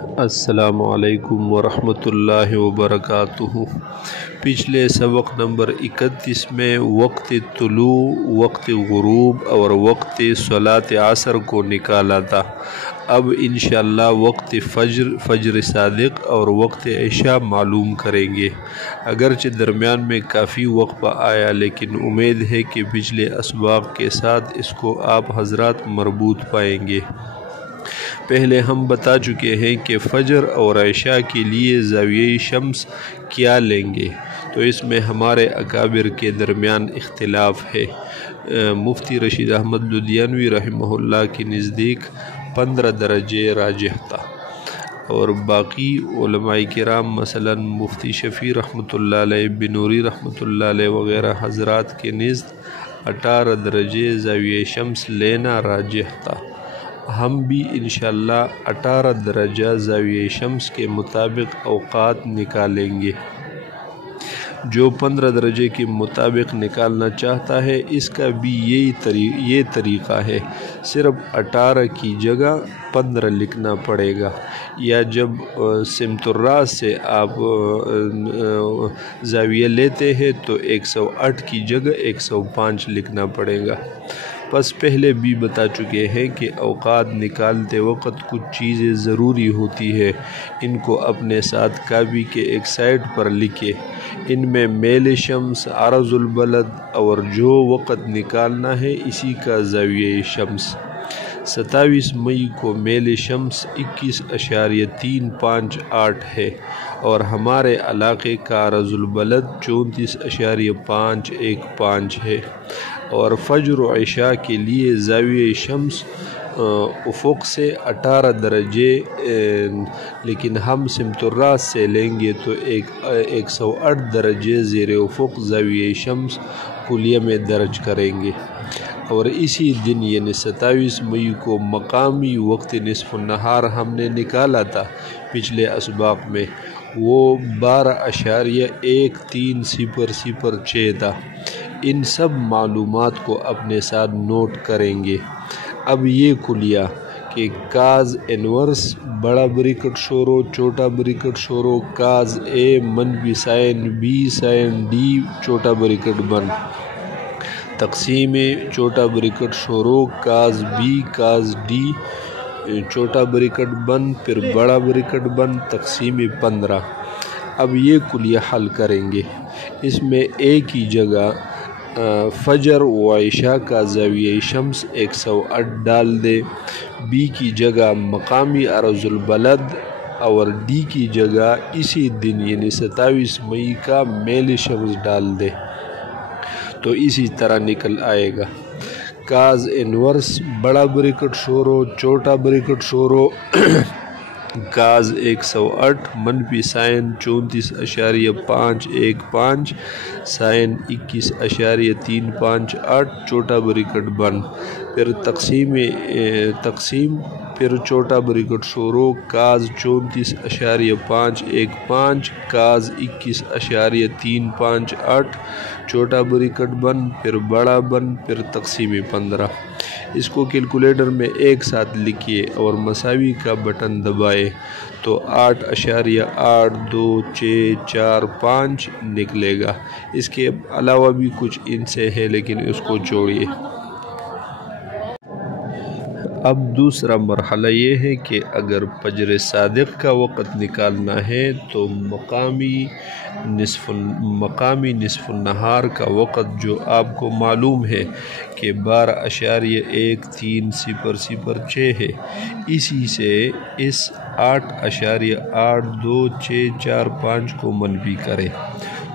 السلام علیکم ورحمۃ اللہ وبرکاتہ۔ پچھلے سبق نمبر 31 میں وقت طلوع، وقت غروب اور وقت صلاۃ عصر کو نکالا تھا۔ اب انشاءاللہ وقت فجر صادق اور وقت عشاء معلوم کریں گے۔ اگرچہ درمیان میں کافی وقفہ آیا، لیکن امید ہے کہ پچھلے اسباق کے ساتھ اس کو آپ حضرات مربوط پائیں گے۔ پہلے ہم بتا چکے ہیں کہ فجر اور عشاء کے لیے زاویہ شمس کیا لیں گے، تو اس میں ہمارے اکابر کے درمیان اختلاف ہے۔ مفتی رشید احمد لدھیانوی رحمہ اللہ کے نزدیک 15 درجے راجح تھا، اور باقی علماء کرام مثلا مفتی شفیع رحمۃ اللہ علیہ، بنوری رحمۃ اللہ علیہ وغیرہ حضرات کے نزد 18 درجے زاویہ شمس لینا راجح تھا۔ ہم بھی انشاءاللہ 18 درجہ زاویہ شمس کے مطابق اوقات نکالیں گے۔ جو 15 درجے کے مطابق نکالنا چاہتا ہے، اس کا بھی یہ طریقہ ہے، صرف 18 کی جگہ 15 لکھنا پڑے گا، یا جب سمت الراس سے آپ زاویہ لیتے ہیں تو 108 کی جگہ 105 لکھنا پڑے گا۔ پس پہلے بھی بتا چکے ہیں کہ اوقات نکالتے وقت کچھ چیزیں ضروری ہوتی ہے، ان کو اپنے ساتھ کاپی کے ایک سائڈ پر لکھے۔ ان میں میل شمس، عرض البلد اور جو وقت نکالنا ہے اسی کا زاویہ شمس۔ 27 مئی کو میل شمس 21.358 ہے، اور ہمارے علاقے کا عرض البلد 34.515 ہے، اور فجر و عشاء کے لیے زاویہ شمس افق سے 18 درجے، لیکن ہم سمت الراس سے لیں گے تو 108 درجے زیر افق زاویہ شمس کلیہ میں درج کریں گے۔ اور اسی دن یعنی 27 مئی کو مقامی وقت نصف النہار ہم نے نکالا تھا پچھلے اسباق میں، وہ 12.1306 تھا۔ ان سب معلومات کو اپنے ساتھ نوٹ کریں گے۔ اب یہ کلیہ کہ کاز انورس بڑا بریکٹ شروع، چھوٹا بریکٹ شروع، کاز اے منفی سائن بی سائن ڈی چھوٹا بریکٹ بند، تقسیم چھوٹا بریکٹ شروع کاز بی کاز ڈی چھوٹا بریکٹ بند، پھر بڑا بریکٹ بند، تقسیم 15۔ اب یہ کلیہ حل کریں گے۔ اس میں اے کی جگہ فجر و عشاء کا زاویہ شمس 108 ڈال دے، بی کی جگہ مقامی عرض البلد، اور ڈی کی جگہ اسی دن یعنی 27 مئی کا میل شمس ڈال دے، تو اسی طرح نکل آئے گا۔ کاز انورس بڑا بریکٹ شروع، چھوٹا بریکٹ شروع، کاز 108 منفی سائن 34.515 سائن 21.358 چھوٹا بریکٹ بند، پھر تقسیم پھر چھوٹا بریکٹ شروع کاز 34.515 کاز 21.358 چھوٹا بریکٹ بند، پھر بڑا بند، پھر تقسیم 15۔ اس کو کیلکولیٹر میں ایک ساتھ لکھیے اور مساوی کا بٹن دبائے تو 8.824645 نکلے گا۔ اس کے علاوہ بھی کچھ ان سے ہے، لیکن اس کو چھوڑیے۔ اب دوسرا مرحلہ یہ ہے کہ اگر فجر صادق کا وقت نکالنا ہے تو مقامی نصف النہار کا وقت جو آپ کو معلوم ہے کہ 12.13006 ہے، اسی سے اس 8.82645 کو منفی کرے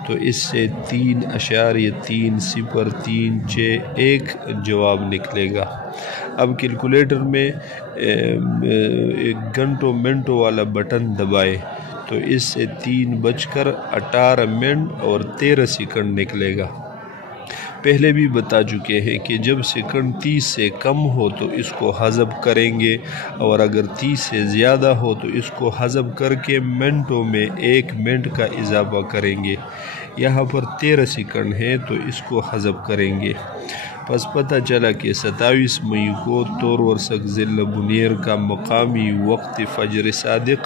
تو اس سے 3.30361 جواب نکلے گا۔ اب کیلکولیٹر میں گھنٹوں منٹوں والا بٹن دبائے تو اس سے 3:18 منٹ اور 13 سیکنڈ نکلے گا۔ پہلے بھی بتا چکے ہیں کہ جب سیکنڈ 30 سے کم ہو تو اس کو حذف کریں گے، اور اگر 30 سے زیادہ ہو تو اس کو حذف کر کے منٹوں میں 1 منٹ کا اضافہ کریں گے۔ یہاں پر 13 سیکنڈ ہے تو اس کو حذف کریں گے۔ پس پتہ چلا کہ 27 مئی کو طور ورسک ضلع بنیر کا مقامی وقت فجر صادق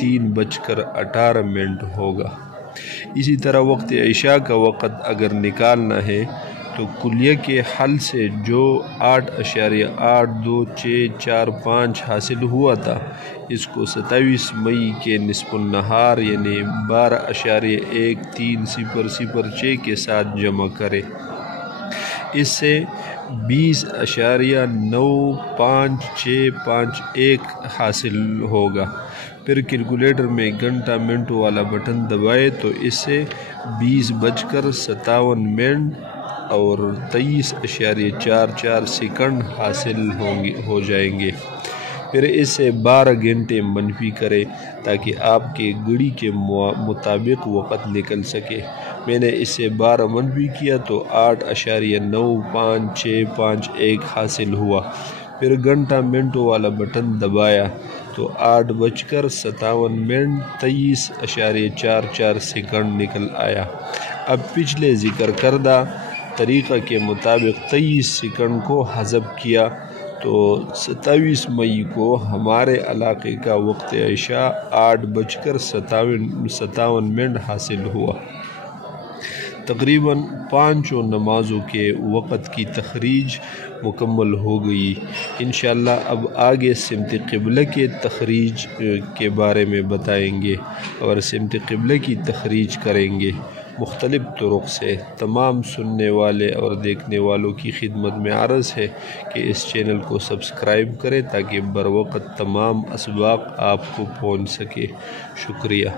3:18 ہوگا۔ اسی طرح وقت عشاء کا وقت اگر نکالنا ہے تو کلیہ کے حل سے جو 8.82645 حاصل ہوا تھا اس کو 27 مئی کے نصف النہار یعنی 12.13006 کے ساتھ جمع کرے، اس سے 20.95651 حاصل ہوگا۔ پھر کیلکولیٹر میں گھنٹہ منٹ والا بٹن دبائے تو اس سے 20:57 اور 23.44 سیکنڈ حاصل ہو جائیں گے۔ پھر اس سے 12 گھنٹے منفی کرے تاکہ آپ کے گھڑی کے مطابق وقت نکل سکے۔ میں نے اس سے 12 منفی کیا تو 8.95651 حاصل ہوا۔ پھر گھنٹہ منٹ والا بٹن دبایا تو 8:57 23.44 سیکنڈ نکل آیا۔ اب پچھلے ذکر کردہ طریقہ کے مطابق 23 سیکنڈ کو حذف کیا تو 27 مئی کو ہمارے علاقے کا وقت عشاء 8:57 حاصل ہوا۔ تقریباً 5 نمازوں کے وقت کی تخریج مکمل ہو گئی۔ انشاءاللہ اب آگے سمت قبلہ کے تخریج کے بارے میں بتائیں گے اور سمت قبلہ کی تخریج کریں گے مختلف طرق سے۔ تمام سننے والے اور دیکھنے والوں کی خدمت میں عرض ہے کہ اس چینل کو سبسکرائب کریں تاکہ بروقت تمام اسباق آپ کو پہنچ سکے۔ شکریہ۔